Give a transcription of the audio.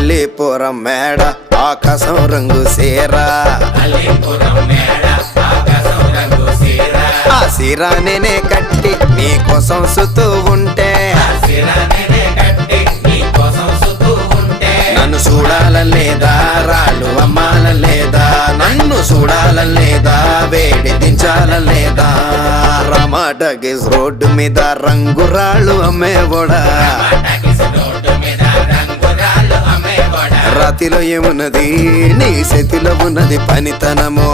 అల్లీపురం మేడ ఆకాశం రంగు సీరా ఆ సీరా నేనే కట్టి నీకోసం సుతూ ఉంటే నన్ను చూడాలలేదా రాళ్ళు అమ్మాలలేదా నన్ను చూడాలలేదా వేడి దించాలలేదా రమాటగిస్ రోడ్డు మీద రంగురాళ్ళు అమ్మేవోడా రాతిలో ఏమున్నది నీ చేతిలో ఉన్నది పనితనము